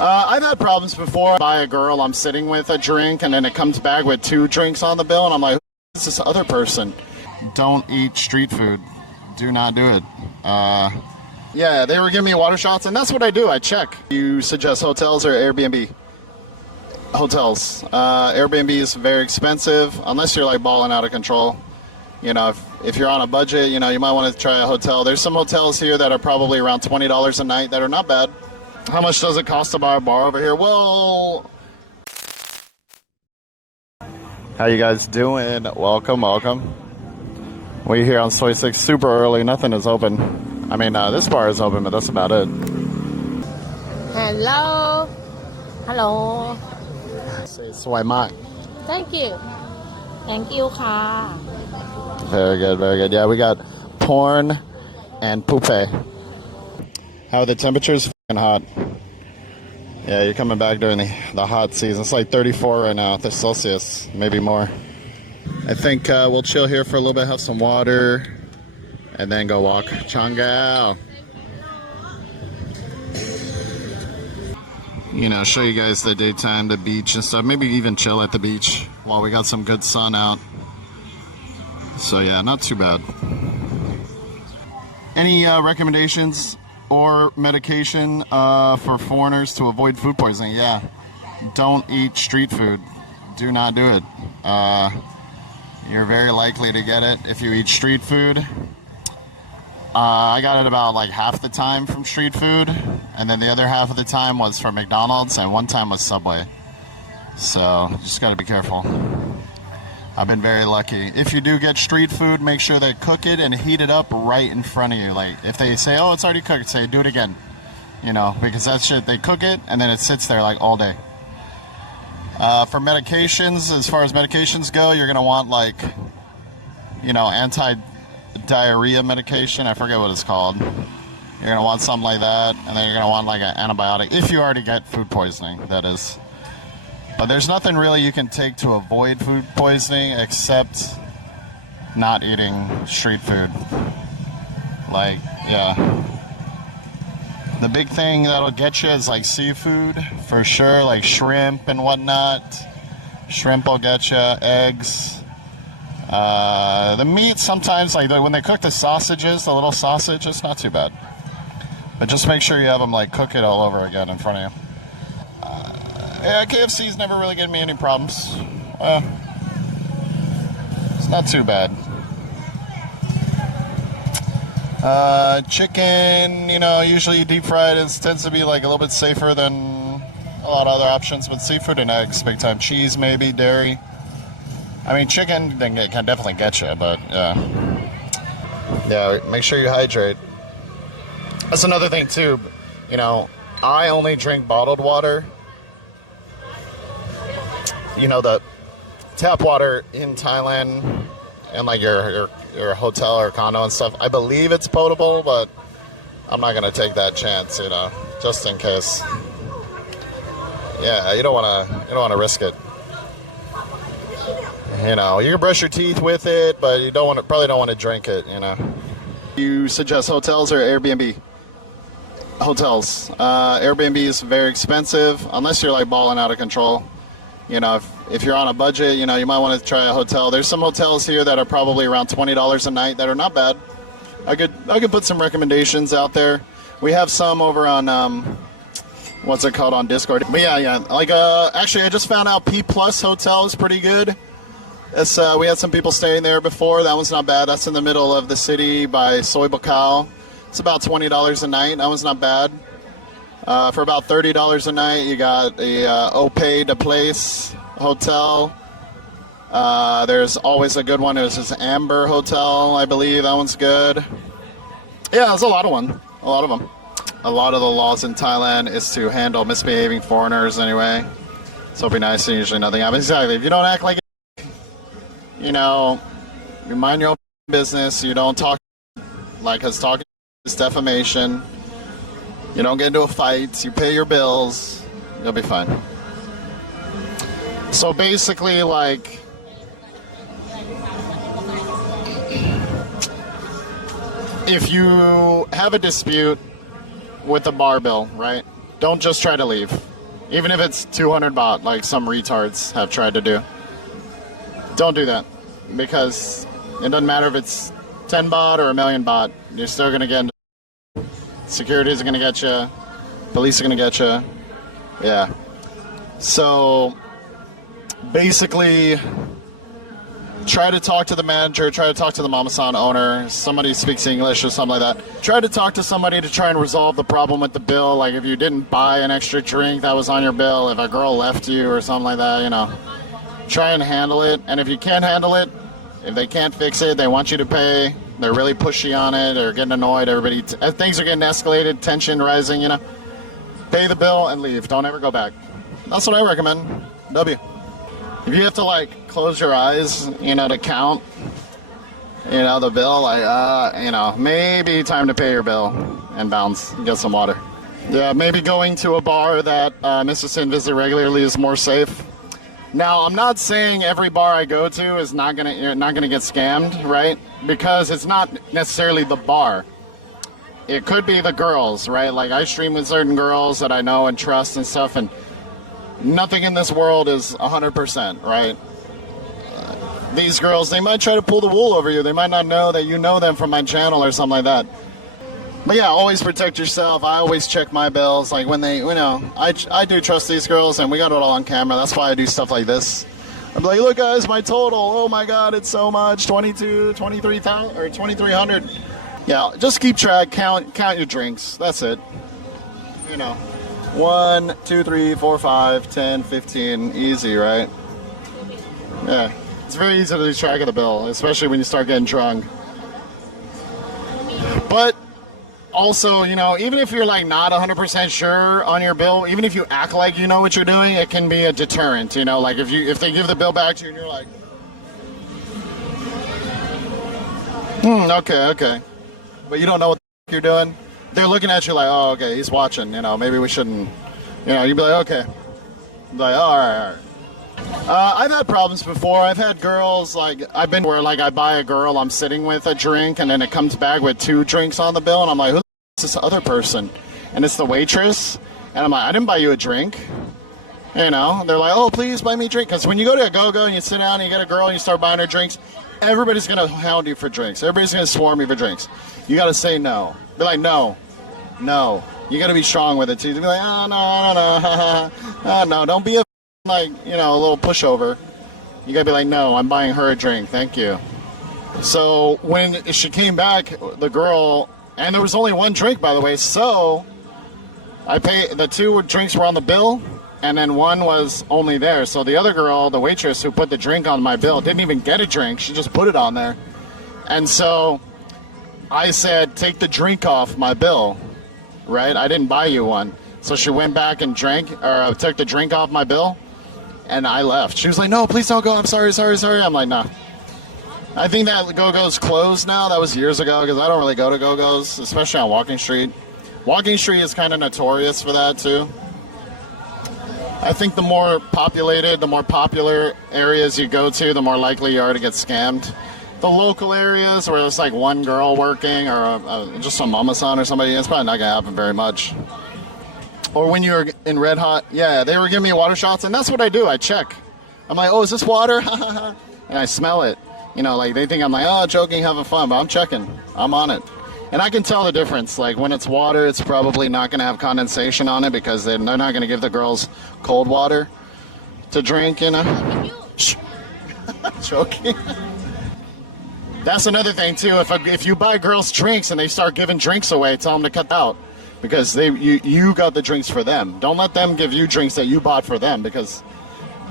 I've had problems before. I buy a girl I'm sitting with a drink, and then it comes back with 2 drinks on the bill, and I'm like, who is this other person? Don't eat street food. Do not do it. Yeah, they were giving me water shots, and that's what I do. I check. You suggest hotels or Airbnb? Hotels. Airbnb is very expensive, unless you're like balling out of control. You know, if you're on a budget, you know, you might want to try a hotel. There's some hotels here that are probably around $20 a night that are not bad. How much does it cost to buy a bar over here? Well, how you guys doing? Welcome. We're here on Soy 6 super early. Nothing is open. I mean, this bar is open, but that's about it. Hello. Say soy mak. Thank you, ka. Very good. Yeah, we got porn and poupe. How are the temperatures? F***ing hot. Yeah, you're coming back during the hot season. It's like 34 right now, the Celsius, maybe more. I think we'll chill here for a little bit, have some water, and then go walk. Changao. You know, show you guys the daytime, the beach and stuff. Maybe even chill at the beach while we got some good sun out. So yeah, not too bad. Any recommendations or medication for foreigners to avoid food poisoning? Yeah, don't eat street food. Do not do it. You're very likely to get it if you eat street food. I got it about like half the time from street food, and then the other half of the time was from McDonald's, and one time was Subway. So just got to be careful. I've been very lucky. If you do get street food, make sure they cook it and heat it up right in front of you. Like if they say, oh, it's already cooked, say, do it again. You know, because that shit, they cook it and then it sits there like all day. For medications, as far as medications go, you're going to want like, you know, anti-diarrhea medication. I forget what it's called. You're going to want something like that. And then you're going to want like an antibiotic if you already get food poisoning, that is. But there's nothing really you can take to avoid food poisoning except not eating street food. Like, yeah. The big thing that'll get you is like seafood, for sure, like shrimp and whatnot. Shrimp will get you, eggs. The meat sometimes, like when they cook the sausages, the little sausage, it's not too bad. But just make sure you have them like cook it all over again in front of you. Yeah, KFC's never really given me any problems. It's not too bad. Chicken, you know, usually deep fried tends to be like a little bit safer than a lot of other options, but seafood and eggs, big time. Cheese, maybe, dairy. I mean, chicken can definitely get you, but yeah, make sure you hydrate. That's another thing too. You know, I only drink bottled water. You know, the tap water in Thailand and like your hotel or condo and stuff, I believe it's potable, but I'm not gonna take that chance, you know, just in case. Yeah, you don't wanna risk it. You know, you can brush your teeth with it, but you probably don't want to drink it, you know. You suggest hotels or Airbnb? Hotels. Airbnb is very expensive unless you're like balling out of control. You know, if you're on a budget, you know, you might want to try a hotel. There's some hotels here that are probably around $20 a night that are not bad. I could put some recommendations out there. We have some over on what's it called, on Discord. But yeah. Like actually, I just found out P Plus Hotel is pretty good. It's we had some people staying there before. That one's not bad. That's in the middle of the city by Soy Bacau. It's about $20 a night. That one's not bad. For about $30 a night, you got a Opay to Place hotel. There's always a good one. There's this Amber Hotel, I believe. That one's good. Yeah, there's a lot of them. A lot of the laws in Thailand is to handle misbehaving foreigners anyway. So it'll be nice and usually nothing happens. Exactly. If you don't act like it, you know, you mind your own business. You don't talk like us talking is defamation. You don't get into a fight, you pay your bills, you'll be fine. So basically, like, if you have a dispute with the bar bill, right? don't just try to leave. Even if it's 200 baht, like some retards have tried to do. Don't do that. Because it doesn't matter if it's 10 baht or a million baht. You're still going to get... Security is going to get you. Police are going to get you. Yeah. So, basically, try to talk to the manager, try to talk to the mama-san owner, somebody speaks English or something like that. Try to talk to somebody to try and resolve the problem with the bill. Like if you didn't buy an extra drink that was on your bill, if a girl left you or something like that, you know. Try and handle it. And if you can't handle it, if they can't fix it, they want you to pay. They're really pushy on it. They're getting annoyed. Everybody, things are getting escalated, tension rising, you know. Pay the bill and leave. Don't ever go back. That's what I recommend. W. If you have to like close your eyes, you know, to count, you know, the bill, like, you know, maybe time to pay your bill and bounce, get some water. Yeah, maybe going to a bar that Mr. Sin visit regularly is more safe. Now, I'm not saying every bar I go to is not gonna get scammed, right? Because it's not necessarily the bar. It could be the girls, right? Like I stream with certain girls that I know and trust and stuff, and nothing in this world is 100%, right? These girls, they might try to pull the wool over you. They might not know that you know them from my channel or something like that. But yeah, always protect yourself. I always check my bills. Like when they, you know, I do trust these girls, and we got it all on camera. That's why I do stuff like this. I'm like, look guys, my total. Oh my God, it's so much. 23,000 or 2,300. Yeah, just keep track. Count your drinks. That's it. You know. 1, 2, 3, 4, 5, 10, 15. Easy, right? Yeah. It's very easy to lose track of the bill, especially when you start getting drunk. But also, you know, even if you're like not 100% sure on your bill, even if you act like you know what you're doing, it can be a deterrent, you know, like if they give the bill back to you and you're like, okay. But you don't know what the you're doing. They're looking at you like, oh, okay, he's watching, you know, maybe we shouldn't, you know, you'd be like, okay. Like, oh, all right. I've had problems before. I've had girls, like, I've been where, like, I buy a girl, I'm sitting with a drink, and then it comes back with 2 drinks on the bill, and I'm like, who is this other person? And it's the waitress, and I'm like, I didn't buy you a drink. You know, they're like, oh, please buy me a drink. Because when you go to a go-go and you sit down and you get a girl and you start buying her drinks, everybody's going to hound you for drinks. Everybody's going to swarm you for drinks. You got to say no. Be like, no. You got to be strong with it, too. Be like, oh, no. Oh, no, don't be a, like, you know, a little pushover. You got to be like, no, I'm buying her a drink. Thank you. So when she came back, the girl, and there was only 1 drink, by the way, so I paid, the 2 drinks were on the bill, and then 1 was only there. So the other girl, the waitress who put the drink on my bill, didn't even get a drink. She just put it on there. And so I said, take the drink off my bill, right? I didn't buy you one. So she went back and drank, or took the drink off my bill, and I left. She was like, no, please don't go. I'm sorry. I'm like, nah. I think that Go-Go's closed now. That was years ago, because I don't really go to Go-Go's, especially on Walking Street. Walking Street is kind of notorious for that, too. I think the more populated, the more popular areas you go to, the more likely you are to get scammed. The local areas where there's like 1 girl working, or just some mama-san or somebody, it's probably not going to happen very much. Or when you're in Red Hot, yeah, they were giving me water shots, and that's what I do. I check. I'm like, oh, is this water? And I smell it. You know, like they think I'm like, oh, joking, having fun, but I'm checking. I'm on it. And I can tell the difference. Like when it's water, it's probably not going to have condensation on it, because they're not going to give the girls cold water to drink, you know. Joking. That's another thing too. If you buy girls drinks and they start giving drinks away, tell them to cut out, because you got the drinks for them. Don't let them give you drinks that you bought for them, because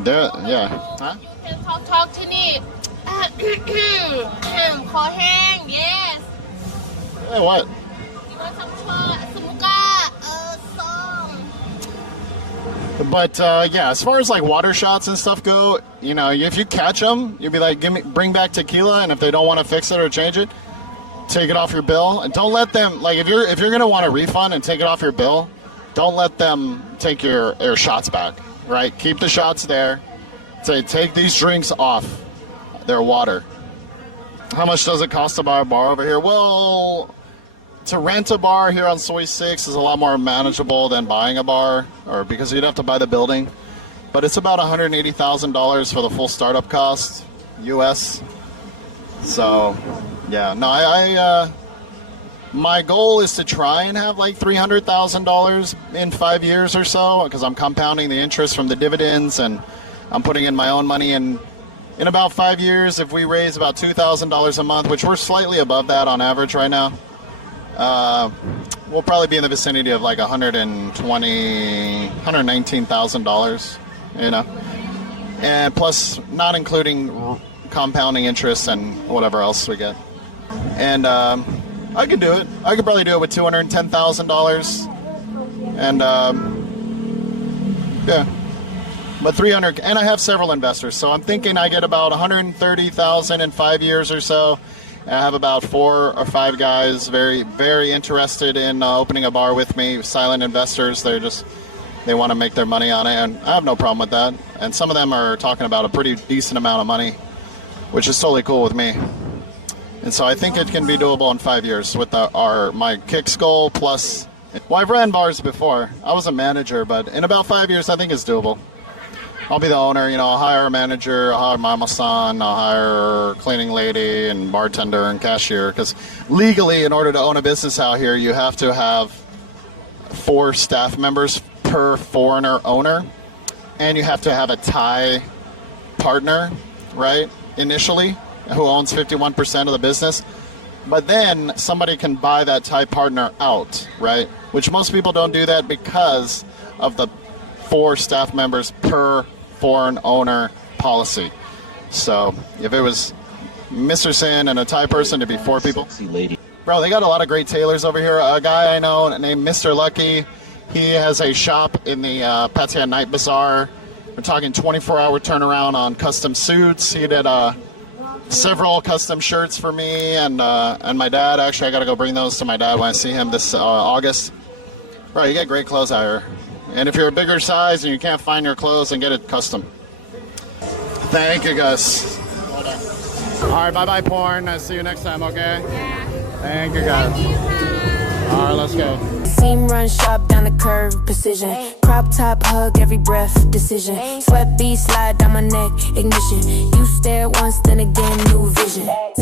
they're, yeah. Huh? You can talk to me. คอแห้ง yes. Hey, what? You want some sumuka? Song. But yeah, as far as like water shots and stuff go, you know, if you catch them, you'll be like, bring back tequila, and if they don't want to fix it or change it, take it off your bill. And don't let them, like, if you're gonna want a refund and take it off your bill, don't let them take your shots back, right? Keep the shots there. Say, take these drinks off. They're water. How much does it cost to buy a bar over here? Well, to rent a bar here on Soy 6 is a lot more manageable than buying a bar, or because you'd have to buy the building. But it's about $180,000 for the full startup cost, US. So, yeah, no, my goal is to try and have like $300,000 in 5 years or so, because I'm compounding the interest from the dividends and I'm putting in my own money. And in about 5 years, if we raise about $2,000 a month, which we're slightly above that on average right now, we'll probably be in the vicinity of like $119,000, you know, and plus not including compounding interest and whatever else we get. And I could do it. I could probably do it with $210,000, and yeah. But 300, and I have several investors, so I'm thinking I get about 130,000 in 5 years or so. And I have about 4 or 5 guys very, very interested in opening a bar with me. Silent investors. They want to make their money on it, and I have no problem with that. And some of them are talking about a pretty decent amount of money, which is totally cool with me. And so I think it can be doable in 5 years with my kicks goal plus. Well, I've ran bars before. I was a manager, but in about 5 years, I think it's doable. I'll be the owner, you know, I'll hire a manager, I'll hire mama-san, I'll hire a cleaning lady and bartender and cashier, because legally, in order to own a business out here, you have to have 4 staff members per foreigner owner, and you have to have a Thai partner, right, initially, who owns 51% of the business. But then somebody can buy that Thai partner out, right, which most people don't do that because of the 4 staff members per foreign owner policy. So if it was Mr. Sin and a Thai person, it'd be 4 people. Bro, they got a lot of great tailors over here. A guy I know named Mr. Lucky, he has a shop in the Pattaya Night Bazaar. We're talking 24-hour turnaround on custom suits. He did several custom shirts for me and my dad. Actually, I got to go bring those to my dad when I see him this August. Bro, you get great clothes out here. And if you're a bigger size and you can't find your clothes, then get it custom. Thank you, guys. All right, bye-bye, porn. I'll see you next time, okay? Yeah. Thank you, guys. All right, let's go. Seam run sharp down the curve, precision. Crop top hug, every breath, decision. Sweat beat slide down my neck, ignition. You stare once, then again, new vision.